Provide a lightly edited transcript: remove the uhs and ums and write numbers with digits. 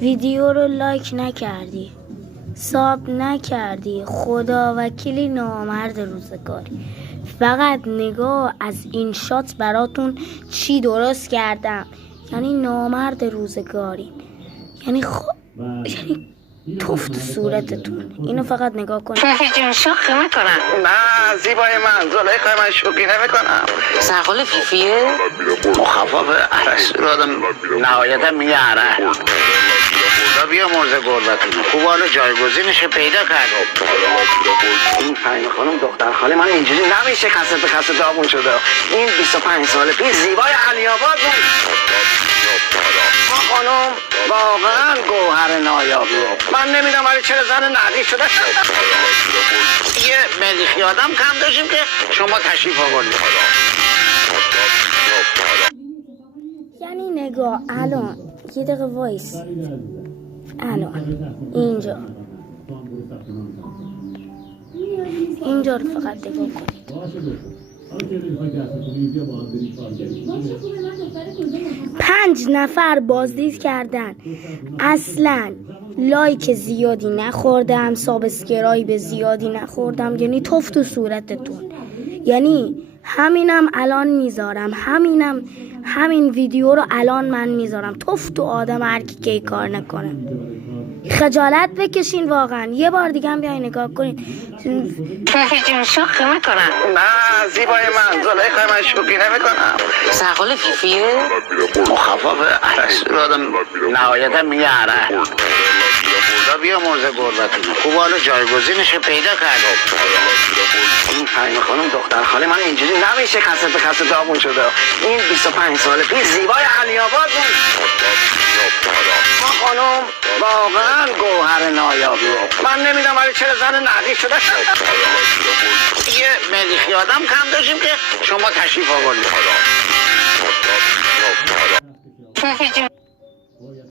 ویدیو رو لایک نکردی، ساب نکردی، خدا وکیلی نامرد روزگاری. فقط نگاه از این شات براتون چی درست کردم. یعنی نامرد روزگاری، یعنی یعنی توف تو صورتتون. اینو فقط نگاه کن. فیفی جون شوخی میکنم. نه زیبای من زلیخا من شوخی نمیکنم. سرقال فیفیه؟ مخففه عرصه آدم نهایتا میاره. خدا بیا مرزه گربتون خوب حالا جایگزینش پیدا کرد. این فهیم خانم دختر خاله من اینجوری نمیشه خسته داغون شده. این 25 سال پیش زیبای علی آباد بود. ما خانم واقعا گوهر نایابی. من نمیدونم ولی چرا زن نقی شده. یه ملیخی آدم کم داشتیم که شما تشریف آوردید. یعنی نگاه الان یه دقیقه وایس. الان اینجا رو فقط نگاه کنید. 5 نفر بازدید کردن. اصلا لایک زیادی نخوردم، سابسکرایب زیادی نخوردم. یعنی توف تو صورتتون. یعنی همینم الان میذارم، همین ویدیو رو الان من میذارم. توف تو آدم هر کی کار نکنه. خجالت بکشین واقعا. یه بار دیگه هم بیاین نگاه کنین. فیفی جون شوخی میکنم. نه زیبای من زلیخا من شوخی نمیکنم. سرقال فیفیه؟ مخففه عرصه آدم نهایتا میاره. خدا بیا مرزه گربتون خوب حالا جایگزینش پیدا کرد. این فهیم خانم دختر خاله من اینجوری نمیشه خسته داغون شده. این 25 سال پیش زیبای علی آباد بود. ما خانم واقعا گوهر نایابی. من نمیدونم ولی چرا زن نقی شده. یه ملیخی آدم کم داشتیم که شما تشریف آوردید. فیفی جون